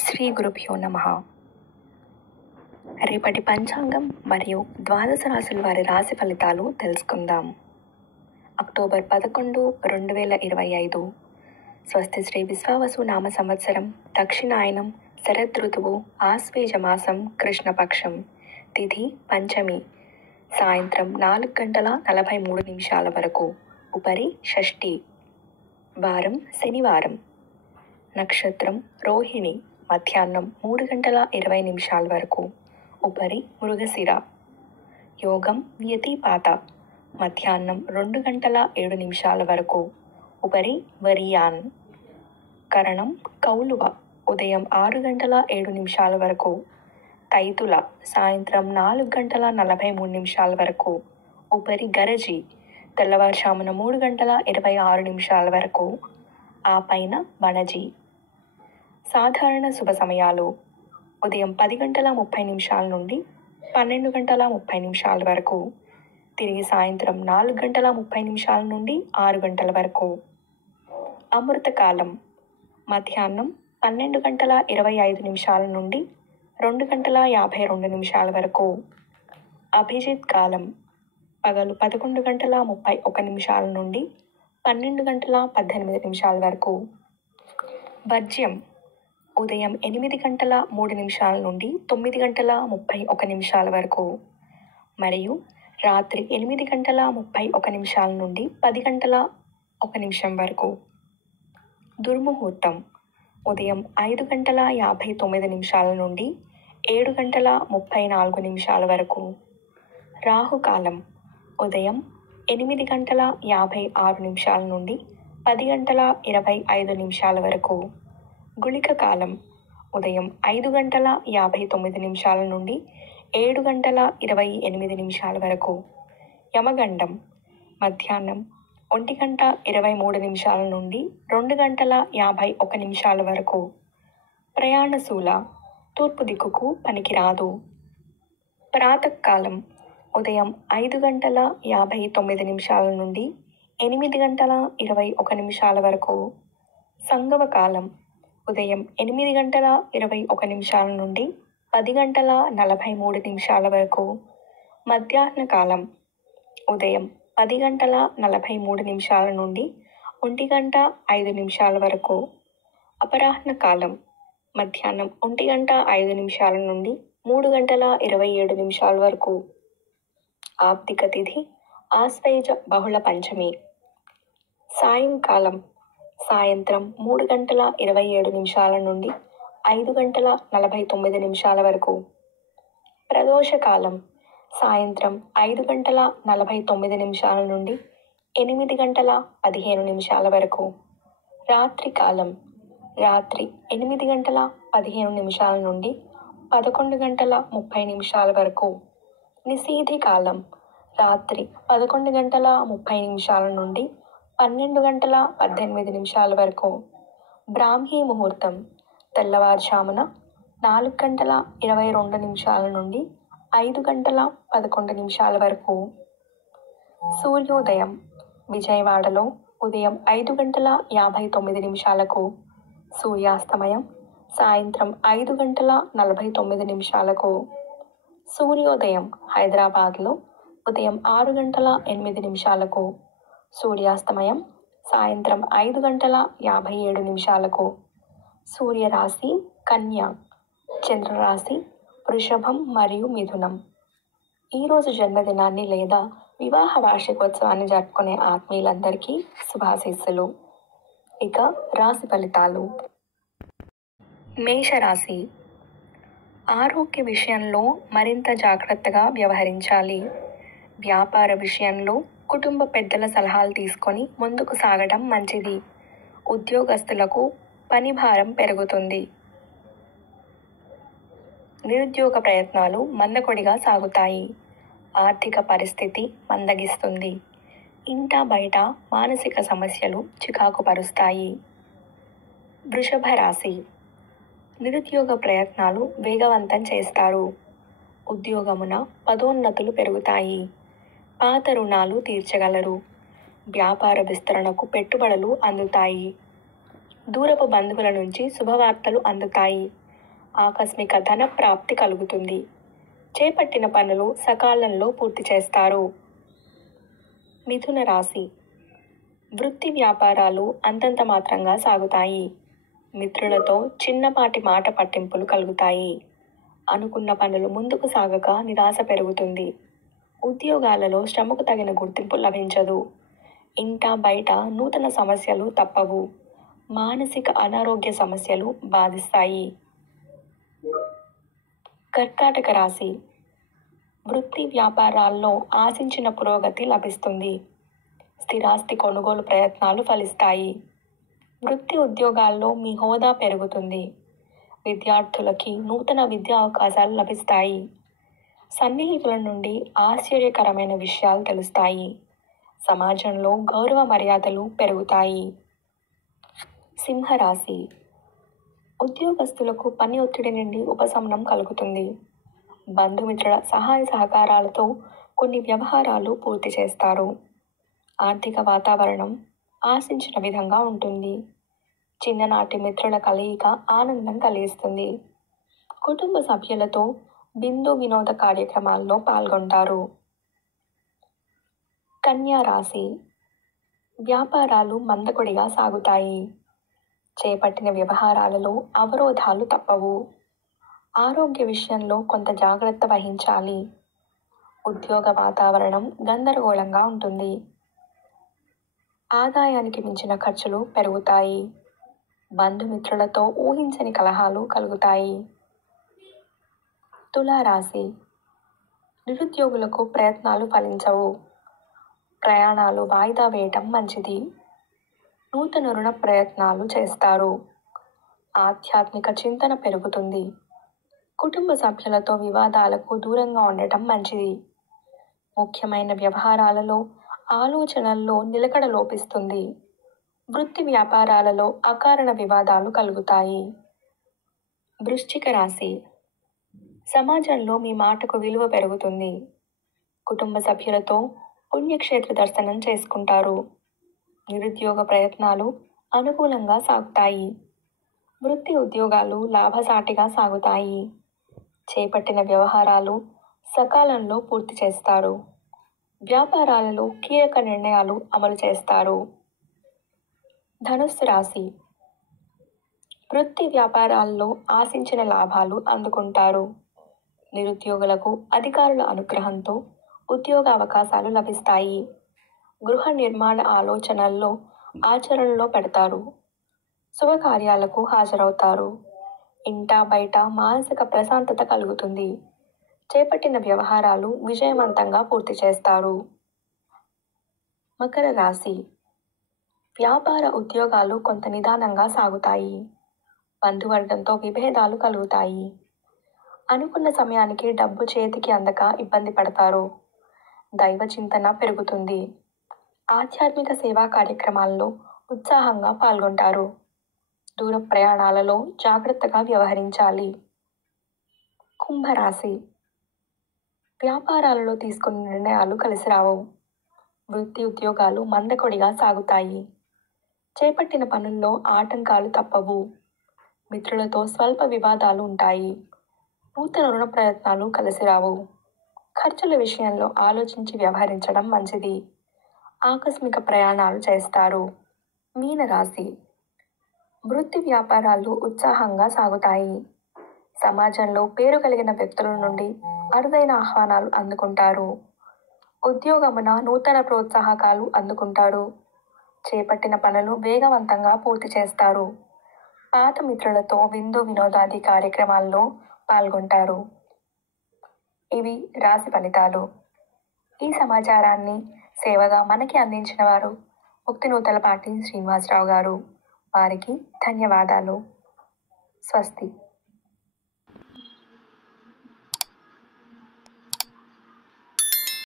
శ్రీ గురుభ్యో నమః. రేపటి పంచాంగం మరియు ద్వాదశ రాశుల వారి రాశి ఫలితాలు తెలుసుకుందాం. అక్టోబర్ 11, 2025. స్వస్తి శ్రీ విశ్వావసు నామ సంవత్సరం, దక్షిణాయనం, శరదృతువు, ఆశ్వేజ మాసం, కృష్ణపక్షం, తిథి పంచమి, సాయంత్రం 4:43 వరకు, ఉపరి షష్ఠి, వారం శనివారం, నక్షత్రం రోహిణి, మధ్యాహ్నం 3:20 వరకు, ఉపరి మృగశిర, యోగం వ్యతిపాత, మధ్యాహ్నం 2:07 వరకు, ఉపరి వరియాన్, కరణం కౌలువ, ఉదయం 6:07 వరకు, తైతుల, సాయంత్రం 4:43 వరకు, ఉపరి గరజి, తెల్లవారుజామున 3:26 వరకు, ఆ పైన వణజి. సాధారణ శుభ సమయాలు: ఉదయం 10:30 నుండి 12:30 వరకు, తిరిగి సాయంత్రం 4:30 నుండి 6 గంటల వరకు. అమృతకాలం: మధ్యాహ్నం 12:25 నుండి 2:52 వరకు. అభిజిత్ కాలం: పగలు 11:31 నుండి 12:18 వరకు. వర్జ్యం: ఉదయం 8:03 నుండి 9:31 వరకు, మరియు రాత్రి 8:31 నుండి 10:01 వరకు. దుర్ముహూర్తం: ఉదయం 5:59 నుండి 7:34 వరకు. రాహుకాలం: ఉదయం 8:56 నుండి 10:25 వరకు. గుళిక కాలం: ఉదయం 5:59 నుండి 7:28 వరకు. యమగండం: మధ్యాహ్నం 1:23 నుండి 2:51 వరకు. ప్రయాణశూల: తూర్పు దిక్కుకు పనికిరాదు. ప్రాతకాలం: ఉదయం 5:59 నుండి 8:21 వరకు. సంగమ కాలం: ఉదయం 8:21 నుండి 10:43 వరకు. మధ్యాహ్న కాలం: ఉదయం 10:43 నుండి 1:05 వరకు. అపరాహ్న కాలం: మధ్యాహ్నం 1:05 నుండి 3:27 వరకు. ఆప్తిక తిథి ఆశ్వేజ బహుళ పంచమి. సాయంకాలం: సాయంత్రం 3:27 నుండి 5:49 వరకు. ప్రదోషకాలం: సాయంత్రం 5:49 నుండి 8:15 వరకు. రాత్రికాలం: రాత్రి 8:15 నుండి 11:30 వరకు. నిశీధి కాలం: రాత్రి 11:30 నుండి 12:18 వరకు. బ్రాహ్మీ ముహూర్తం: తెల్లవారుజామున 4:22 నుండి 5:11 వరకు. సూర్యోదయం: విజయవాడలో ఉదయం 5:59. సూర్యాస్తమయం సాయంత్రం 5:49. సూర్యోదయం హైదరాబాద్లో ఉదయం 6:08. సూర్యాస్తమయం సాయంత్రం 5:57. సూర్యరాశి కన్య, చంద్రరాశి వృషభం మరియు మిథునం. ఈరోజు జన్మదినాన్ని లేదా వివాహ వార్షికోత్సవాన్ని జరుపుకునే ఆత్మీయులందరికీ శుభాశీస్సులు. ఇక రాశి ఫలితాలు. మేషరాశి: ఆరోగ్య విషయంలో మరింత జాగ్రత్తగా వ్యవహరించాలి. వ్యాపార విషయంలో కుటుంబ పెద్దల సలహాలు తీసుకొని ముందుకు సాగడం మంచిది. ఉద్యోగస్తులకు పని భారం పెరుగుతుంది. నిరుద్యోగ ప్రయత్నాలు మందకొడిగా సాగుతాయి. ఆర్థిక పరిస్థితి మందగిస్తుంది. ఇంట బయట మానసిక సమస్యలు చికాకు పరుస్తాయి. వృషభ రాశి: నిరుద్యోగ ప్రయత్నాలు వేగవంతం చేస్తారు. ఉద్యోగమున పదోన్నతులు పెరుగుతాయి. పాత రుణాలు తీర్చగలరు. వ్యాపార విస్తరణకు పెట్టుబడులు అందుతాయి. దూరపు బంధువుల నుంచి శుభవార్తలు అందుతాయి. ఆకస్మిక ధన ప్రాప్తి కలుగుతుంది. చేపట్టిన పనులు సకాలంలో పూర్తి చేస్తారు. మిథున రాశి. వృత్తి వ్యాపారాలు అంతంత మాత్రంగా సాగుతాయి. మిత్రులతో చిన్నపాటి మాట పట్టింపులు కలుగుతాయి. అనుకున్న పనులు ముందుకు సాగక నిరాశ పెరుగుతుంది. ఉద్యోగాలలో శ్రమకు తగిన గుర్తింపు లభించదు. ఇంట బయట నూతన సమస్యలు తప్పవు. మానసిక అనారోగ్య సమస్యలు బాధిస్తాయి. కర్కాటక రాశి. వృత్తి వ్యాపారాల్లో ఆశించిన పురోగతి లభిస్తుంది. స్థిరాస్తి కొనుగోలు ప్రయత్నాలు ఫలిస్తాయి. వృత్తి ఉద్యోగాల్లో మీ హోదా పెరుగుతుంది. విద్యార్థులకి నూతన విద్యా అవకాశాలు లభిస్తాయి. సన్నిహితుల నుండి ఆశ్చర్యకరమైన విషయాలు తెలుస్తాయి. సమాజంలో గౌరవ మర్యాదలు పెరుగుతాయి. సింహరాశి. ఉద్యోగస్తులకు పని ఒత్తిడి నుండి ఉపశమనం కలుగుతుంది. బంధుమిత్రుల సహాయ సహకారాలతో కొన్ని వ్యవహారాలు పూర్తి చేస్తారు. ఆర్థిక వాతావరణం ఆశించిన విధంగా ఉంటుంది. చిన్ననాటి మిత్రుల కలయిక ఆనందం కలిగిస్తుంది. కుటుంబ సభ్యులతో బిందు వినోద కార్యక్రమాల్లో పాల్గొంటారు. కన్యా రాశి. వ్యాపారాలు మందకొడిగా సాగుతాయి. చేపట్టిన వ్యవహారాలలో అవరోధాలు తప్పవు. ఆరోగ్య విషయంలో కొంత జాగ్రత్త వహించాలి. ఉద్యోగ వాతావరణం గందరగోళంగా ఉంటుంది. ఆదాయానికి మించిన ఖర్చులు పెరుగుతాయి. బంధుమిత్రులతో ఊహించని కలహాలు కలుగుతాయి. తులారాశి. నిరుద్యోగులకు ప్రయత్నాలు ఫలించవు. ప్రయాణాలు వాయిదా వేయటం మంచిది. నూతన రుణ ప్రయత్నాలు చేస్తారు. ఆధ్యాత్మిక చింతన పెరుగుతుంది. కుటుంబ సభ్యులతో వివాదాలకు దూరంగా ఉండటం మంచిది. ముఖ్యమైన వ్యవహారాలలో ఆలోచనల్లో నిలకడ లోపిస్తుంది. వృత్తి వ్యాపారాలలో అకారణ వివాదాలు కలుగుతాయి. వృశ్చిక రాశి. సమాజంలో మీ మాటకు విలువ పెరుగుతుంది. కుటుంబ సభ్యులతో పుణ్యక్షేత్ర దర్శనం చేసుకుంటారు. నిరుద్యోగ ప్రయత్నాలు అనుకూలంగా సాగుతాయి. వృత్తి ఉద్యోగాలు లాభసాటిగా సాగుతాయి. చేపట్టిన వ్యవహారాలు సకాలంలో పూర్తి చేస్తారు. వ్యాపారాలలో కీలక నిర్ణయాలు అమలు చేస్తారు. ధనుస్సు రాశి. వృత్తి వ్యాపారాల్లో ఆశించిన లాభాలు అందుకుంటారు. నిరుద్యోగులకు అధికారుల అనుగ్రహంతో ఉద్యోగ అవకాశాలు లభిస్తాయి. గృహ నిర్మాణ ఆలోచనల్లో ఆచరణలో పెడతారు. శుభకార్యాలకు హాజరవుతారు. ఇంట బయట మానసిక ప్రశాంతత కలుగుతుంది. చేపట్టిన వ్యవహారాలు విజయవంతంగా పూర్తి చేస్తారు. మకర రాశి. వ్యాపార ఉద్యోగాలు కొంత నిదానంగా సాగుతాయి. బంధువర్గంతో విభేదాలు కలుగుతాయి. అనుకున్న సమయానికి డబ్బు చేతికి అందక ఇబ్బంది పడతారు. దైవ చింతన పెరుగుతుంది. ఆధ్యాత్మిక సేవా కార్యక్రమాల్లో ఉత్సాహంగా పాల్గొంటారు. దూర ప్రయాణాలలో జాగ్రత్తగా వ్యవహరించాలి. కుంభరాశి. వ్యాపారాలలో తీసుకున్న నిర్ణయాలు కలిసిరావు. వృత్తి ఉద్యోగాలు మందకొడిగా సాగుతాయి. చేపట్టిన పనుల్లో ఆటంకాలు తప్పవు. మిత్రులతో స్వల్ప వివాదాలు ఉంటాయి. నూతన రుణ ప్రయత్నాలు కలిసిరావు. ఖర్చుల విషయంలో ఆలోచించి వ్యవహరించడం మంచిది. ఆకస్మిక ప్రయాణాలు చేస్తారు. మీనరాశి. వృత్తి వ్యాపారాలు ఉత్సాహంగా సాగుతాయి. సమాజంలో పేరు కలిగిన వ్యక్తుల నుండి అరుదైన ఆహ్వానాలు అందుకుంటారు. ఉద్యోగమున నూతన ప్రోత్సాహకాలు అందుకుంటారు. చేపట్టిన పనులు వేగవంతంగా పూర్తి చేస్తారు. పాత మిత్రులతో విందు వినోదాది కార్యక్రమాల్లో పాల్గొంటారు. ఇవి రాశి ఫలితాలు. ఈ సమాచారాన్ని సేవగా మనకి అందించిన వారు ముక్తినూతలపాటి శ్రీనివాసరావు గారు. వారికి ధన్యవాదాలు. స్వస్తి.